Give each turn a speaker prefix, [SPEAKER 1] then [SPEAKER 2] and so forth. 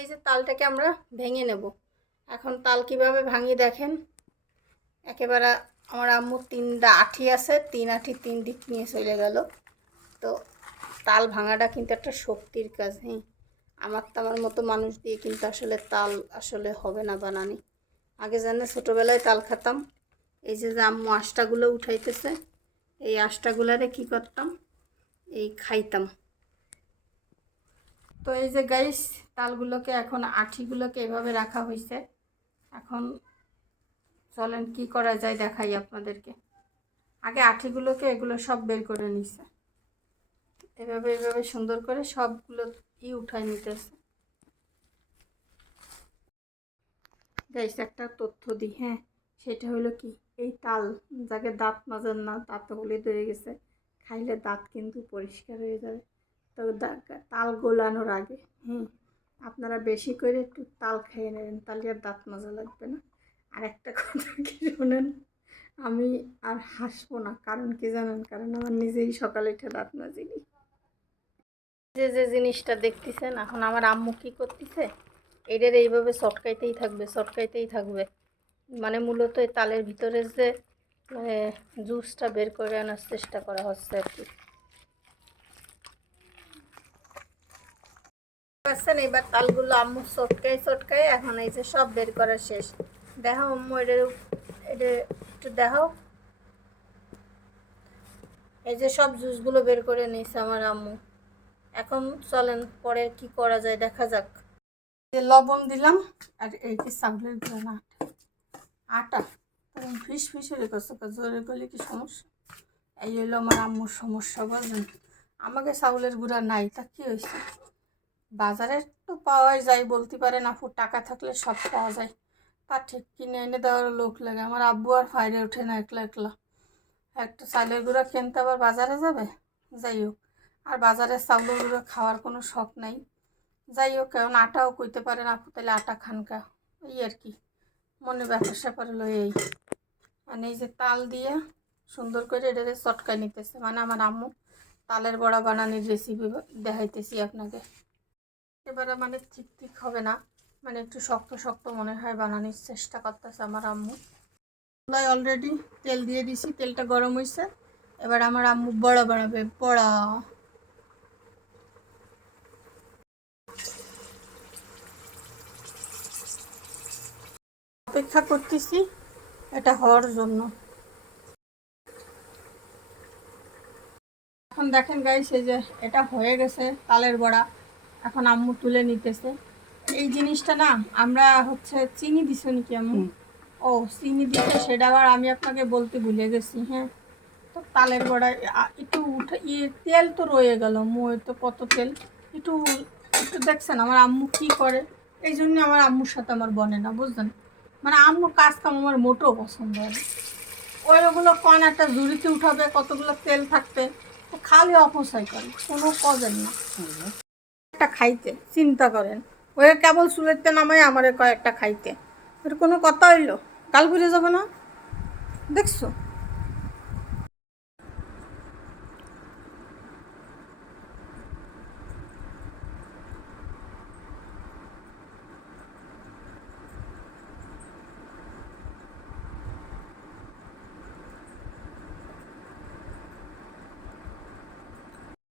[SPEAKER 1] এই যে তালটাকে আমরা ভেঙে নেব। এখন তাল কীভাবে ভাঙি দেখেন? একেবারে আমার আম্মুর তিনটা আঠি আছে, তিন আঠি তিন দিক নিয়ে চলে গেল। তো তাল ভাঙাটা কিন্তু একটা শক্তির কাজ হ্যাঁ? আমার তো আমার মতো মানুষ দিয়ে কিন্তু আসলে তাল আসলে হবে না বানানি। আগে জানে ছোটোবেলায় তাল খেতাম। এই যে যে আম্মু আষ্টাগুলো উঠাইতেছে, এই আষ্টাগুলারে কি করতাম? এই খাইতাম। তো এই যে গাইস তালগুলোকে এখন, আঠিগুলোকে এভাবে রাখা হয়েছে। এখন চলেন কি করা যায় দেখাই আপনাদেরকে। আগে আঠিগুলোকে এগুলো সব বের করে নিছে। এভাবে এভাবে সুন্দর করে সবগুলো ই উঠাই নিতেছে। গাইস একটা তথ্য দিই হ্যাঁ? সেটা হলো কি, এই তাল যাকে দাঁত মাজার না দাঁত ধরে গেছে। খাইলে দাঁত কিন্তু পরিষ্কার হয়ে যাবে। তো তাল গোলানোর আগে, হুম, আপনারা বেশি করে একটু তাল খেয়ে নেবেন, তাহলে আর দাঁত মাজা লাগবে না। আর একটা কথা কি শোনেন আমি আর হাসবো না, কারণ কি জানেন? কারণ আমার নিজেই সকালে উঠে দাঁত মাজিনি। যে যে জিনিসটা দেখতেছেন, এখন আমার আম্মু কী করতেছে? এটার এইভাবে চটকাইতেই থাকবে চটকাইতেই থাকবে। মানে মূলত এই তালের ভিতরে যে মানে জুসটা বের করে আনার চেষ্টা করা হচ্ছে আর কি। পাচ্ছেন এবার তালগুলো আম্মু চটকাই চটকাই এখন এই যে সব বের করা শেষ। দেখাও আম্মু এটা এটা একটু দেখাও। এই যে সব জুসগুলো বের করে নিয়েছে আমার আম্মু। এখন চলেন, পরে কি করা যায় দেখা যাক। লবণ দিলাম, আর এই যে চাউলের গুঁড়ো আটা। তখন ফিস ফিস হয়ে গেছে জোরে করলে কি সমস্যা? এই হলো আমার আম্মুর সমস্যা বুঝলেন আমাকে চাউলের গুঁড়া নাই, তা কি হয়েছে? বাজারে তো পাওয়াই যায়, বলতে পারেন আপু টাকা থাকলে সব পাওয়া যায়। তা ঠিক কিনে এনে দেওয়ার লোক লাগে। আমার আব্বু আর ফাইরে ওঠে না একলা একলা। একটা চালের গুঁড়া কিনতে আবার বাজারে যাবে? যাই হোক, আর বাজারে চাউলের গুঁড়ো খাওয়ার কোনো শখ নাই। যাই হোক কারণ আটাও কইতে পারেন আপু তাহলে আটা খানকা এই আর কি, মনে ব্যাপার স্যাপার হলো এই। মানে এই যে তাল দিয়ে সুন্দর করে এটাকে চটকায় নিতেছে। মানে আমার আম্মু তালের বড়া বানানোর রেসিপি দেখাইতেছি আপনাকে। এবারে মানে ঠিক ঠিক হবে না। মানে একটু শক্ত শক্ত মনে হয় বানানোর চেষ্টা করতেছে আমার আম্মু। চুলায় অলরেডি তেল দিয়ে দিছি, তেলটা গরম হয়েছে এবার আমার আম্মু বড়া বানাবে, বড়া। অপেক্ষা করতেছি এটা হওয়ার জন্য। এখন দেখেন এই যে এটা হয়ে গেছে তালের বড়া। এখন আম্মু তুলে নিতেছে। এই জিনিসটা না আমরা হচ্ছে চিনি দিছো নাকি আম্মু? ও চিনি দিছে সেটা আবার আমি আপনাকে বলতে ভুলে গেছি হ্যাঁ? তো তালের বড়া একটু উঠে ইয়ে তেল তো রয়ে গেল মই তো কত তেল। একটু একটু দেখছেন আমার আম্মু কি করে? এই জন্য আমার আম্মুর সাথে আমার বনে না বুঝলেন? মানে আম্মুর কাজ কাম আমার মোটেও পছন্দ হয় ওইগুলো কন একটা জুড়িতে উঠাবে কতগুলো তেল থাকবে খালি অপচয় করে কোনো কজেন না। একটা খাইতে, চিন্তা করেন। ওই কেবল চুলেতে নামায় আমারে কয়েকটা খাইতে। এর কোনো কথা হইল? কাল ঘুরে যাবে না? দেখছ?